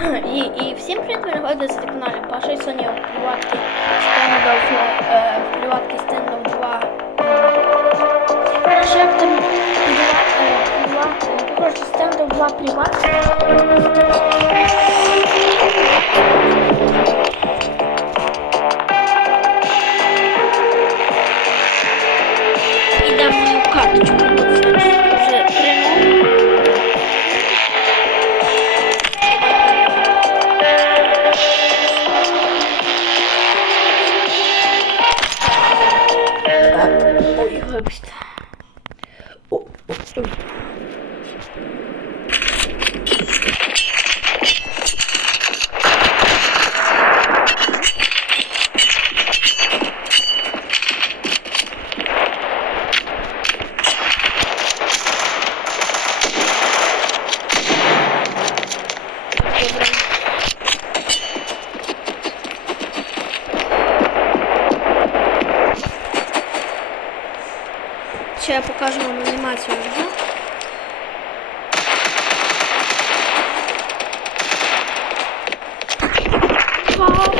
І, і всім привіт, ви знаходитесь на каналі Паша і Соня в приватки стендов, е, приватки стендов 2. Коротше, як там приват, коротше, стендов 2 приват. Let's do. Я покажу вам анімацію. Ага. Вау!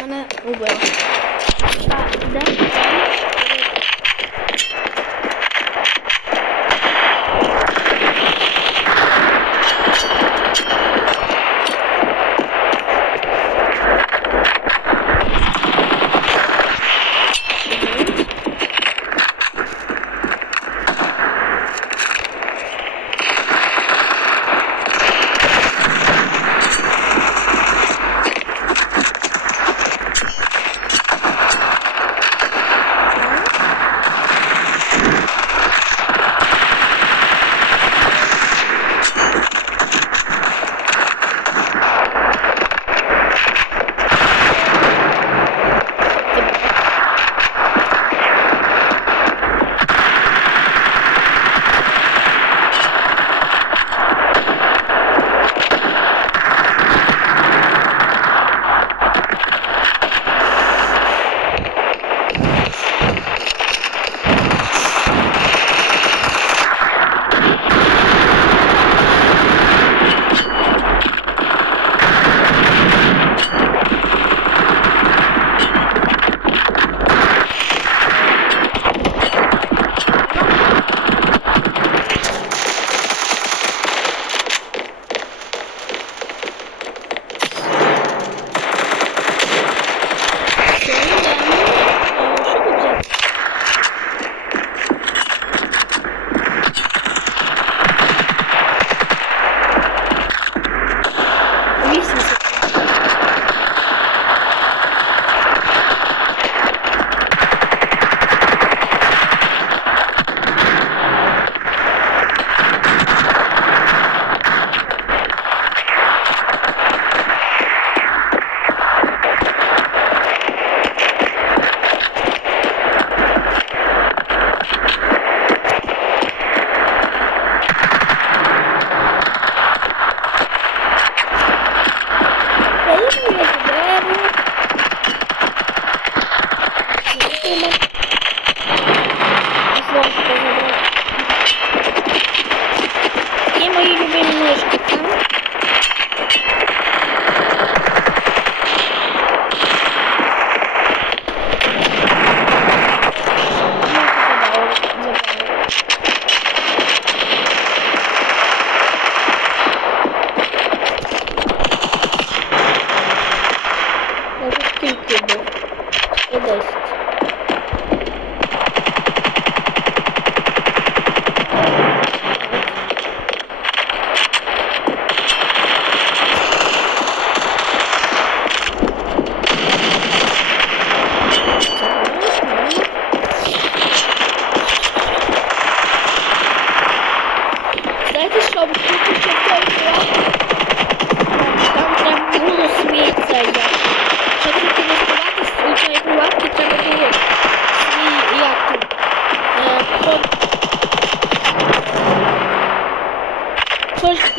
Мене убило.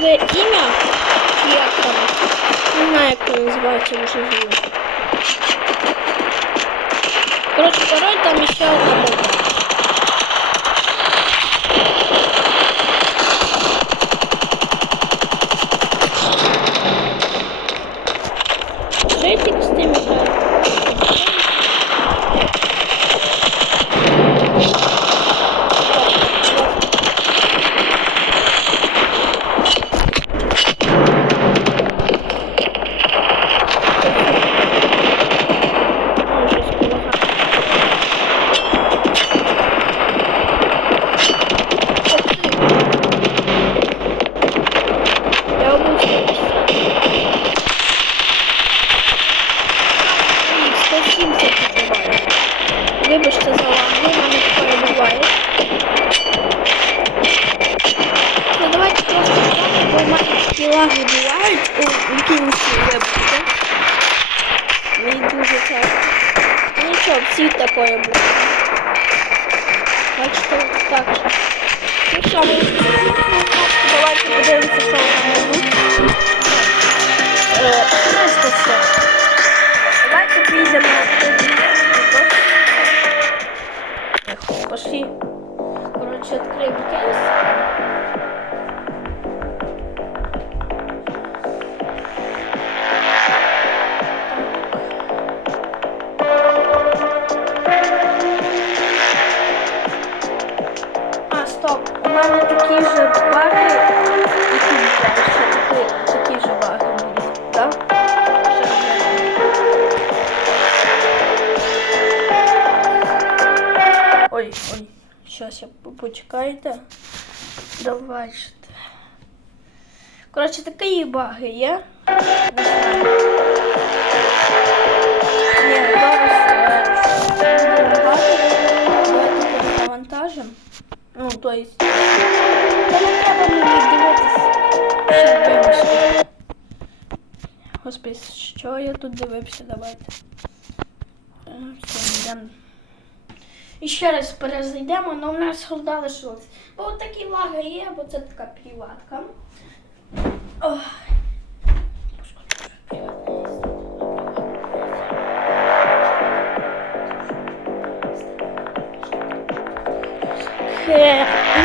Своє ім'я. Як там? Не знаю, як це називається вже живе. Коротше, король там ще одна сказала, ну, такое буває. Ну, давайте просто так, бо в мене такі лаги бувають у якимось вебці. Мені дуже. Ну, нічого, всі такое будет. Так что так. Ну, що, ми Ой. Щас я по- почекайте. Давайте. Коротше, такі баги є. Ні, зараз перезавантажимо. Ну, то есть. Треба мені. Господи, що я тут дивився? Давайте. Е, Все, йдемо. І ще раз перезайдемо, але в нас згадали, що. Бо от такі лаги є, бо це така приватка. Ох.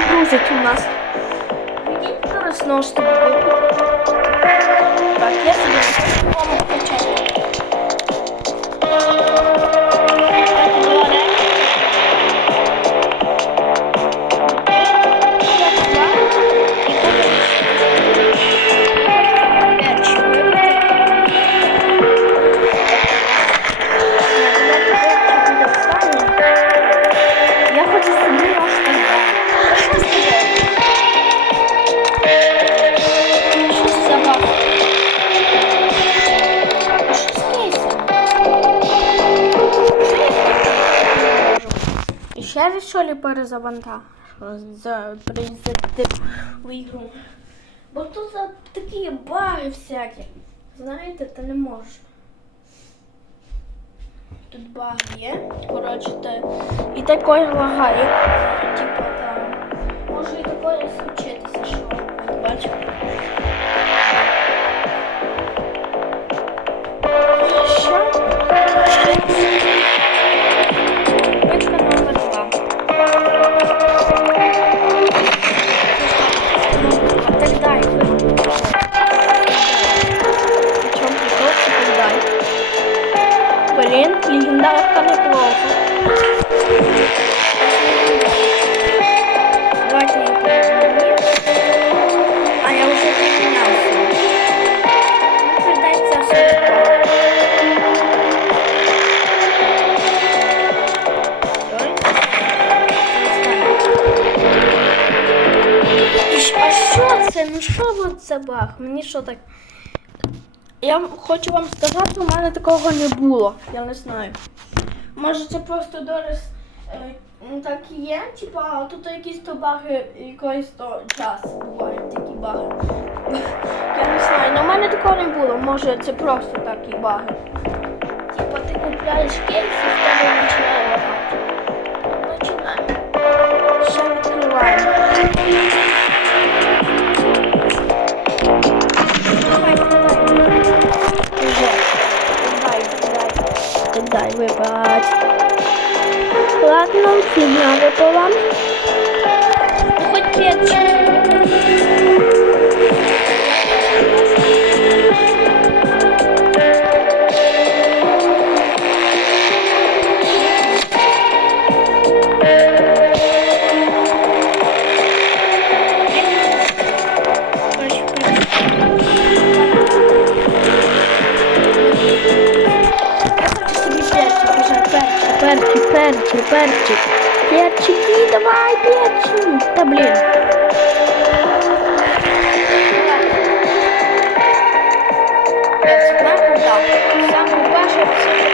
Грузить у нас. Видіть, зараз таки. Так, я собі на телефону що ли перезавантажити в ігру? Бо тут такі баги всякі. Знаєте, та не можу. Тут баг є. Коротше, те. І такої лагає. Типа там. Може і такої случитися, що от баг? Мені що так? Я хочу вам сказати, у мене такого не було. Я не знаю. Може це просто дорос е, ну, так і є, типа, тут якісь то баги якийсь то час бувають такі баги. Я не знаю, але в мене такого не було. Може це просто такі баги. Типа ти купляєш кейс і в тебе починає фігня випала. Ну, Хоч перчик. Я хочу собі перчик уже, перчик, Перчики, давай, перчики. Да блин. Сам рубашек, сам